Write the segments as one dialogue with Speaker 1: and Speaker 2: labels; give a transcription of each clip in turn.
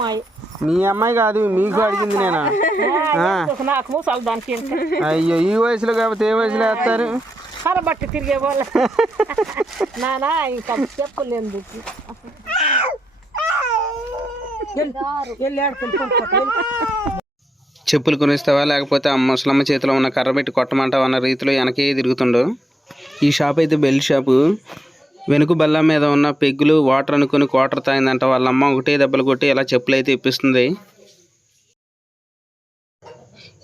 Speaker 1: అమ్మాయి.
Speaker 2: మీ అమ్మాయి కాదు మీకు అడిగింది నేనా.
Speaker 1: నాకు దానికి
Speaker 2: అయ్యో ఈ వయసులో కాకపోతే ఏ వయసులో వేస్తారు?
Speaker 1: కరబట్టి తిరిగే వాళ్ళ. నానా ఇంకా చెప్పలేదు
Speaker 2: చెప్పులు కొనిస్తావా? లేకపోతే ఆ ముసలమ్మ చేతిలో ఉన్న కర్ర పెట్టి కొట్టమంటావా? అన్న రీతిలో వెనకే తిరుగుతుండు. ఈ షాప్ అయితే బెల్ట్ షాపు. వెనుక బల్ల మీద ఉన్న పెగ్గులు వాటర్ అనుకుని క్వార్టర్ తాగిందంట. వాళ్ళ అమ్మ ఒకటే దెబ్బలు కొట్టి ఇలా చెప్పులు అయితే ఇప్పిస్తుంది.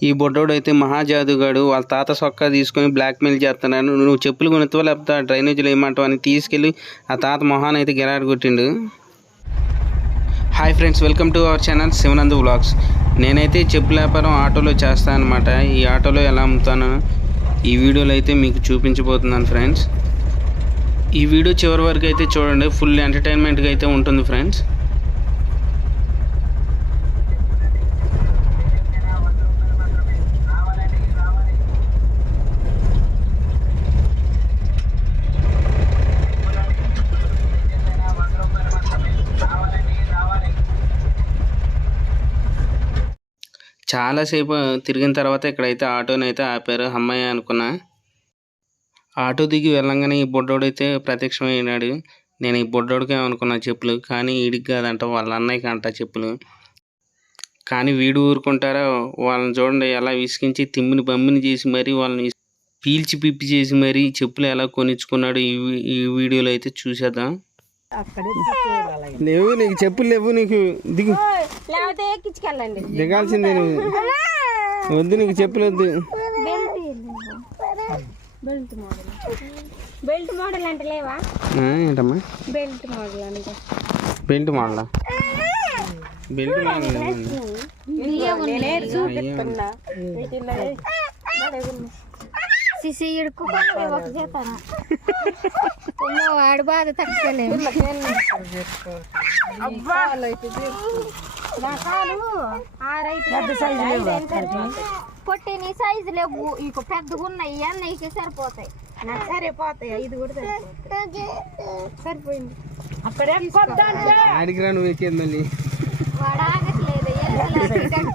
Speaker 2: ఈ బొడ్డోడు అయితే మహాజాదుగాడు వాళ్ళ తాత సొక్కా తీసుకొని బ్లాక్మెయిల్ చేస్తున్నాను చేస్తున్నాడు. నువ్వు చెప్పులు కొనుతావా లేకపోతే డ్రైనేజీలు డ్రైనేజీలో ఏమంటావు అని తీసుకెళ్ళి ఆ తాత మొహాన్ అయితే గిరాడు కొట్టిండు. Hi friends welcome to our channel Shivanand vlogs. నేనైతే చెప్పుల వ్యాపారం ఆటోలో చేస్తాను అనమాట ఈ ఆటోలో ఎలా అమ్ముతాను ఈ వీడియోలో అయితే మీకు చూపించబోతున్నాను ఫ్రెండ్స్. ఈ వీడియో చివరి వరకు అయితే చూడండి. ఫుల్ ఎంటర్టైన్మెంట్గా అయితే ఉంటుంది ఫ్రెండ్స్ చాలాసేపు తిరిగిన తర్వాత ఇక్కడైతే ఆటోని అయితే ఆపారు. అమ్మాయి అనుకున్నా. ఆటో దిగి వెళ్ళంగానే ఈ బొడ్డోడైతే ప్రత్యక్షమైనాడు నేను ఈ బొడ్డోడికే అనుకున్నా చెప్పులు కానీ వీడికి కాదంట వాళ్ళ అన్నయ్యకి అంట చెప్పులు. కానీ వీడు ఊరుకుంటారా? వాళ్ళని చూడండి ఎలా విసిగించి తిమ్మిని బమ్మిని చేసి మరీ వాళ్ళని పీల్చి పిప్పి చేసి మరీ చెప్పులు ఎలా కొనిచ్చుకున్నాడు ఈ ఈ వీడియోలో అయితే చూసేద్దాం. లేవు నీకు చెప్పులు లేవు నీకు దిగు. దిగాల్సిందే నువ్వు. వద్దు నీకు చెప్పులు వద్దు.
Speaker 3: Belt model. బెల్ట్ మోడల్ అంటే లేవా?
Speaker 2: ఏంటమ్మా?
Speaker 3: బెల్ట్ మోడల్ అంటే.
Speaker 2: బెల్ట్ మోడలా? బెల్ట్ మోడల్
Speaker 3: నేనే చూపిస్తున్నా సిసి ఇడుకు ఒక చేతానా. వాడు బాధ తట్టుకోలేము. నా కాలు ఆరైతే పొట్టి నీ సైజు లేవు ఇక పెద్దగా ఉన్నాయి అన్నయ్యకి సరిపోతాయి. నాకు సరిపోతాయి. ఇది కూడా సరిపోయింది.
Speaker 1: అక్కడే కొత్త అంటే
Speaker 2: ఆడికి రా నువ్వు ఎక్కేది మళ్ళీ.
Speaker 3: వాడు ఆగట్లేదు.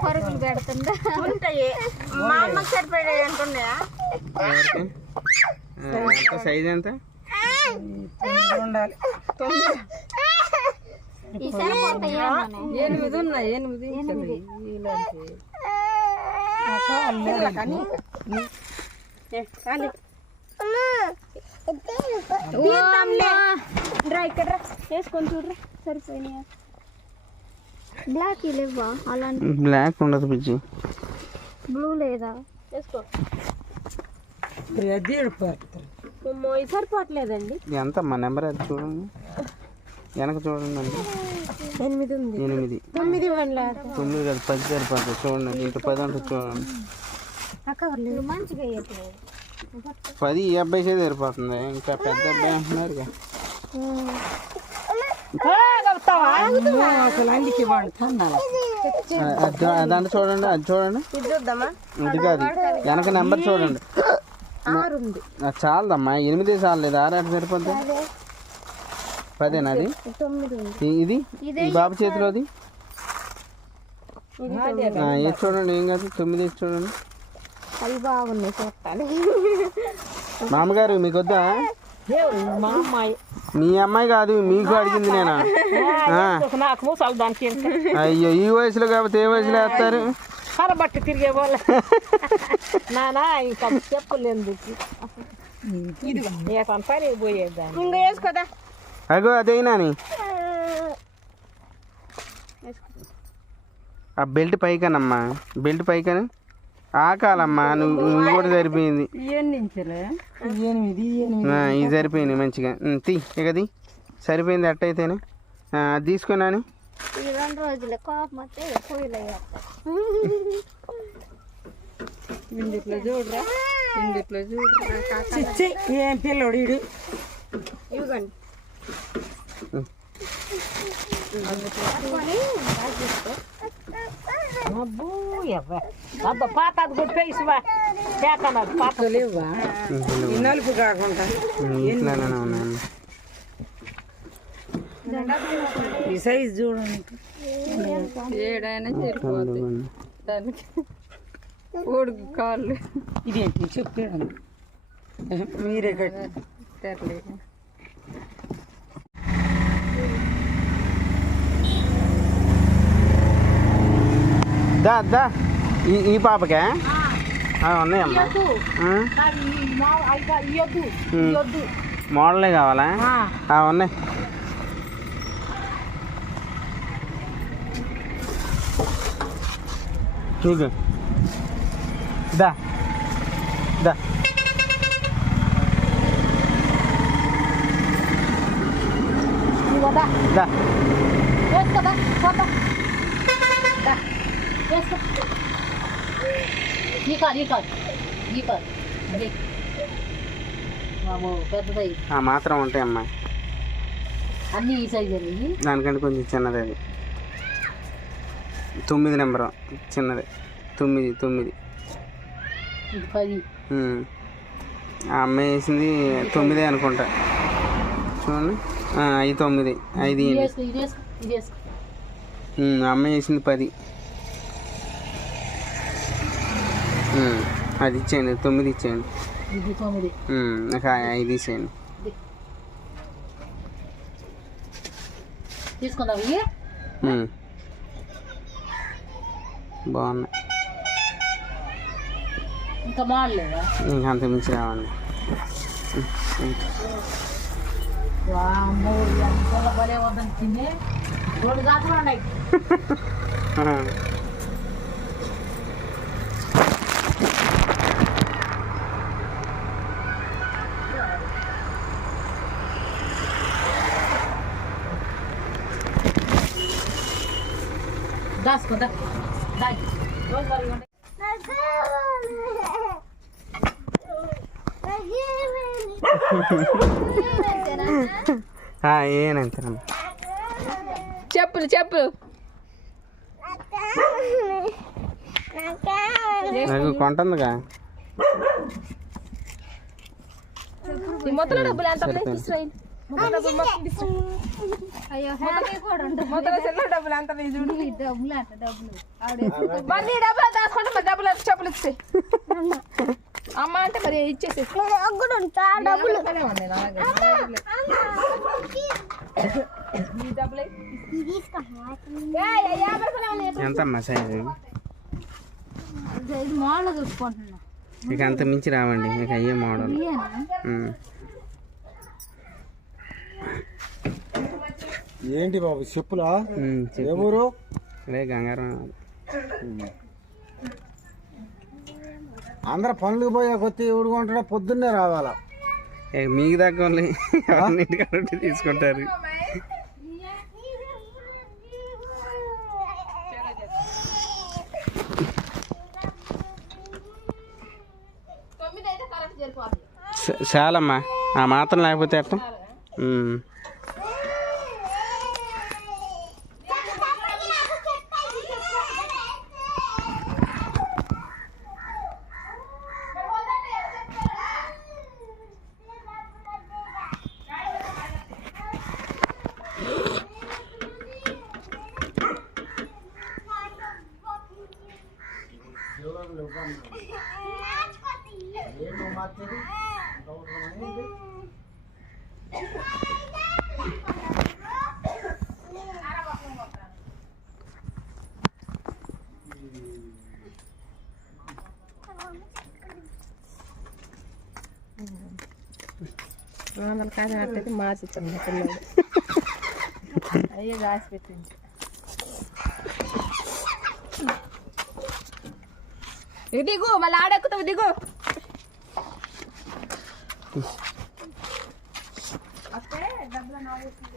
Speaker 3: పరుగులు పెడుతుందా? ఉంటాయి. మా అమ్మకి సరిపోయాయి అంటున్నాయా
Speaker 2: సైజ్ ఎంత?
Speaker 1: ఉండాలి ఎనిమిది ఉన్నాయి ఎనిమిది
Speaker 3: ఇక్కడ వేసుకొని చూడరా. సరిపోయినాయా? బ్లాక్ లేవా అలాంటి
Speaker 2: బ్లాక్ ఉండదు పిచ్చి.
Speaker 3: బ్లూ లేదా?
Speaker 1: వేసుకో. సరిపోవట్లేదండి
Speaker 2: ఎంత? మా నెంబర్ అది చూడండి. వెనక చూడండి. అండి
Speaker 1: ఎనిమిది. తొమ్మిది
Speaker 2: తొమ్మిది కాదు పది సరిపోతుంది చూడండి దీంట్లో పది ఉంటుంది చూడండి. పది ఈ అబ్బాయి చేతి సరిపోతుంది. ఇంకా పెద్ద అబ్బాయి అంటున్నారు ఇక. అదంటే చూడండి అది చూడండి.
Speaker 1: ఇది
Speaker 2: కాదు. వెనక నెంబర్ చూడండి. చాలదమ్మా. ఎనిమిది చాలలేదు. ఆరు అటు సరిపోద్ది. పదేనా అది? ఇది? బాబు చేతిలోది ఇది చూడండి ఏం కాదు తొమ్మిది చూడండి.
Speaker 1: అవి బాగున్నాయి చూస్తాను.
Speaker 2: మామగారు మీకు వద్దా
Speaker 1: మా అమ్మాయి.
Speaker 2: మీ అమ్మాయి కాదు మీకు అడిగింది నేనా? అయ్యో ఈ వయసులో కాకపోతే ఏ వయసులో వేస్తారు?
Speaker 1: కరబట్టి తిరిగే వాళ్ళ. నానా ఇంకా చెప్పలేదు పోయేదాన్ని? ఇంకా వేసుకోదా?
Speaker 2: అగో అదేనా అని ఆ బెల్ట్ పైకనమ్మా బెల్ట్ పైకని. ఆకాలమ్మా నువ్వు నువ్వు కూడా సరిపోయింది. ఇది సరిపోయింది మంచిగా. తీ ఇక తీ. సరిపోయింది అట్టయితేనే ఆ, అది తీసుకున్నాను
Speaker 1: ఏం పిల్లోడు ఇడు ఇవ్వండి. అబ్బో ఎవ్వ అబ్బా పాత అది కూడా పేసివా చేతనది పాత లేవా ఈ నలుపు కాకుండా
Speaker 2: ఇంట్లోనే ఉన్నాను
Speaker 1: ఈ సైజ్ చూడండి
Speaker 4: ఏడైనా చేరిపోద్ది దానికి ఊడుగు కాళ్ళు
Speaker 1: ఇదేంటి చెప్పాను మీరే కట్టి
Speaker 4: తెరలే
Speaker 2: దా దా ఈ ఈ పాపకే ఆ, ఉన్నాయమ్మా ఆ?
Speaker 1: ఇవ్వద్దు
Speaker 2: ఉమ్.
Speaker 1: ఇవ్వద్దు
Speaker 2: మోడలే కావాలా ఆ, ఉన్నాయి చూడు దా దా
Speaker 1: ఇవ్వదా
Speaker 2: దా
Speaker 1: వేసుకోదా పోతా దా, వేసుకో ఈ కాదు ఈ కాదు ఈ కాదు అదే మామూ పెద్దదై
Speaker 2: ఆ మాత్రం ఉంటాయమ్మా
Speaker 1: అన్నీ ఈ సైజు
Speaker 2: దానికంటే కొంచెం చిన్నది అది. తొమ్మిది నెంబరు. చిన్నది. తొమ్మిది తొమ్మిది.
Speaker 1: ఇది పది.
Speaker 2: ఆ అమ్మాయి వేసింది తొమ్మిదే అనుకుంటా. చూడండి. అవి తొమ్మిది. ఐదు అమ్మాయి వేసింది పది. అది ఇచ్చేయండి తొమ్మిది ఇచ్చేయండి. నాకు ఐదు ఇచ్చేయండి. బాగున్నాయి.
Speaker 1: ఇంకా మాడలేదా?
Speaker 2: ఇంకా అంత మించి రావండి. ఉమ్,
Speaker 1: వామ్మో ఎంత భలే వద్దని తిని. రెండు దాకా ఉన్నాయి.
Speaker 2: ఆ, ఏనంతేనమ్మా
Speaker 4: చెప్పులు చెప్పులు
Speaker 2: నాకు కొంటుందిగా.
Speaker 4: మొత్తం డబ్బులు ఎంత
Speaker 3: అయ్యో
Speaker 4: మొత్తం చిన్న డబ్బులు చూడు.
Speaker 3: డబ్బులు అంట డబ్బులు. ఆవిడ
Speaker 4: మరి. నీ డబ్బులు దాచుకుంటే మరి డబ్బులు ఎంత చెప్పులు ఇచ్చేయి అమ్మ. అంటే మరి ఇచ్చేసి
Speaker 3: డబ్బులు.
Speaker 2: ఎంతమ్మా సైజు ఇక అంత మించి రావండి ఇక అయ్యే మోడల్.
Speaker 5: ఏంటి బాబు చెప్పులా. ఎవరు?
Speaker 2: అదే గంగారం
Speaker 5: అందరు పనులకు పోయా కొత్త ఎవడు కొంటాడో పొద్దున్నే రావాలా?
Speaker 2: మీకు అడిగితే తీసుకుంటారు. చాలమ్మా. ఆ మాత్రం లేకపోతే ఎట్ట?
Speaker 4: వందల కాసిన అట్టయితే మార్చిస్తాను పిల్లలు. అయ్యే రాసి పెట్టింది. దిగు మళ్ళీ ఆడెక్కుతావు దిగు now with you.